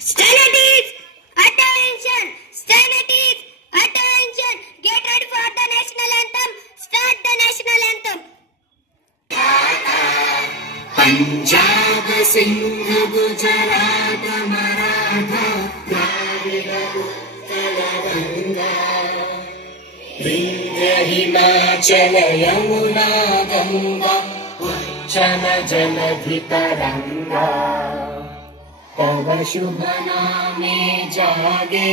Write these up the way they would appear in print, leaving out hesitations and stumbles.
Stand attention! Stand attention! Get ready for the national anthem. Start the national anthem. Punjab Sindh Gujarat Maratha Dravid Utkal Ganga Vindhya Himachal Yamuna Ganga उच्चल जलधि तरंगा तव शुभ नामे जागे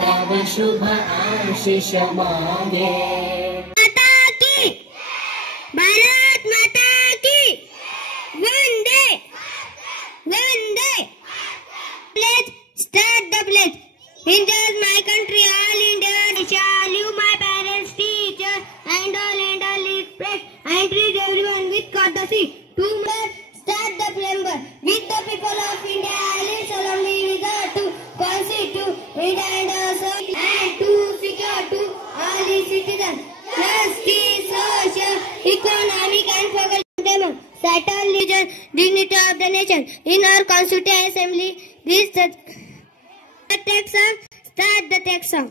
तव शुभ आशीष मांगे। भारत माता की वंदे वंदे। Let's start the pledge. India's my country, all India shall you, my parents, teachers, and all live praise, and treat everyone with courtesy. To start the preamble. With the people of India, I solemnly resolve to constitute India and to secure to all its citizens justice, social, economic, and political settle religion, dignity of the nation. In our Constituent Assembly, this the text song. Start the text song.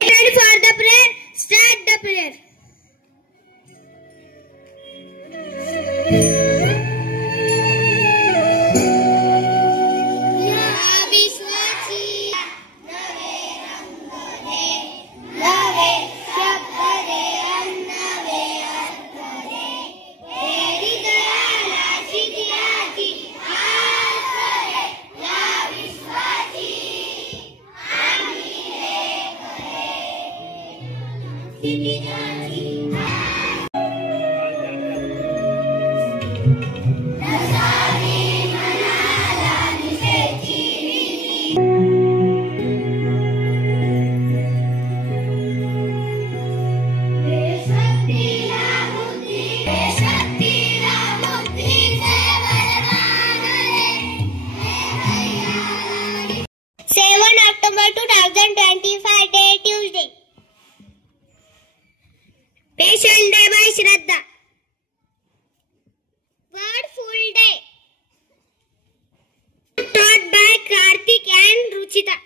Ready for the prayer? Start the prayer. October 2025 day Tuesday. Patient Day by Shraddha. Wordful Day. Taught by Karthik and Ruchita.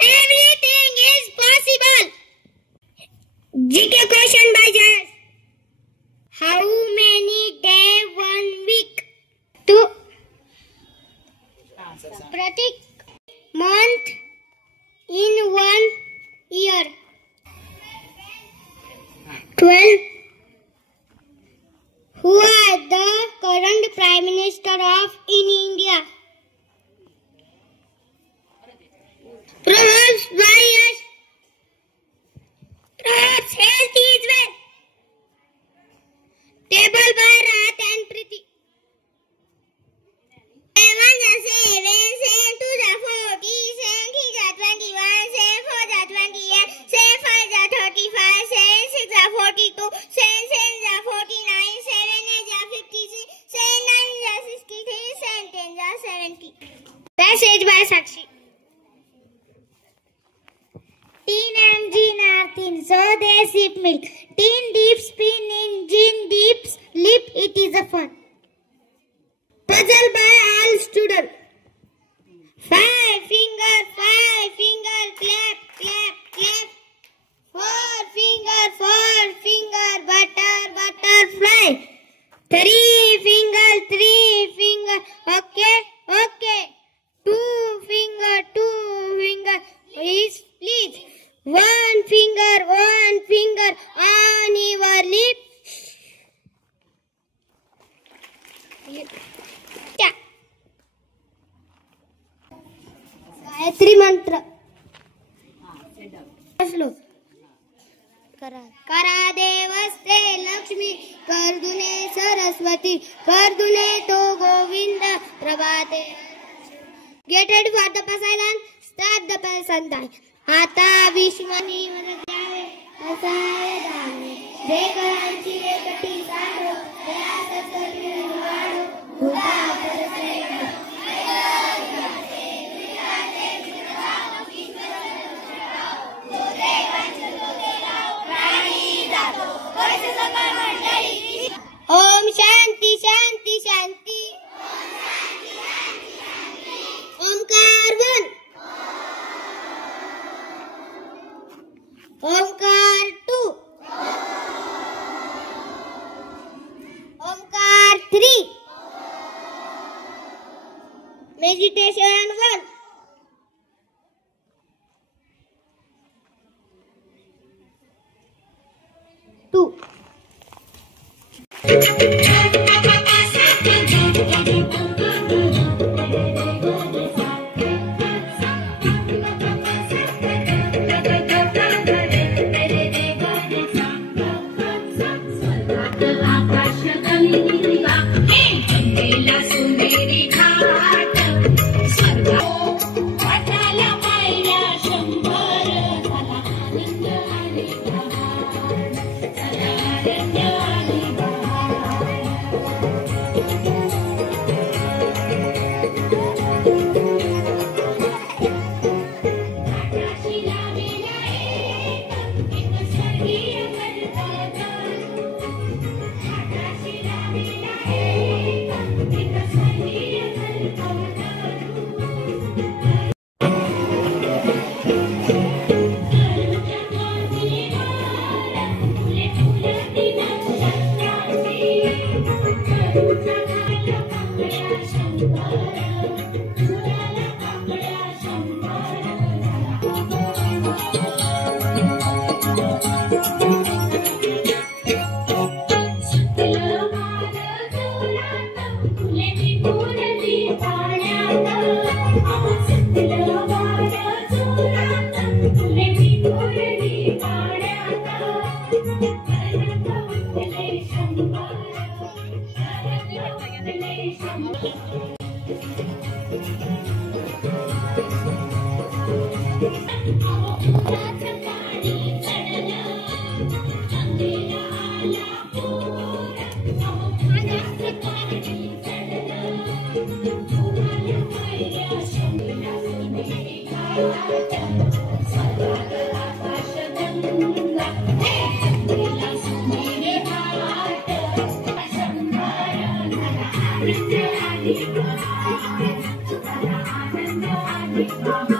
Everything is possible. GK question by Jayesh. How many days 1 week? 2. Pratik. Month in 1 year. 12. Who are the current Prime Minister of India? Proverbs by Yash. Proverbs health is well. Table by Rahat and Priti. 7 to the 40, 7 to the 21, 7 4 the 28, 7 5 the 35, 7 6 the 42, 7 7 the 49, 7 8 the 56, 7 9 the 63, 7 10 the 70. Passage by Sakshi. Tin and gin are thin, so they sip milk. Tin dips spin in gin dips lip, it is a fun. Puzzle by all students. 5 finger, clap, clap, clap. 4 finger, butterfly. 3 finger, okay, okay. 2 finger, please. 1 finger on your lip. Gayatri मंत्र. करा देवस्ते लक्ष्मी, कर्दुने सरस्वती, कर्दुने तो गोविंद, प्रभाते Get ready for the Pasailan. Start the person time. आता विश्वनी मदत द्यावे असावे दावे. देवरांची एकटी साडो प्रयास करी वाढो. हुता परसे ओम शांती शांती शांती. ओमकार वन. ओमकार टू. ओमकार three. Meditation one. Two. Thank you.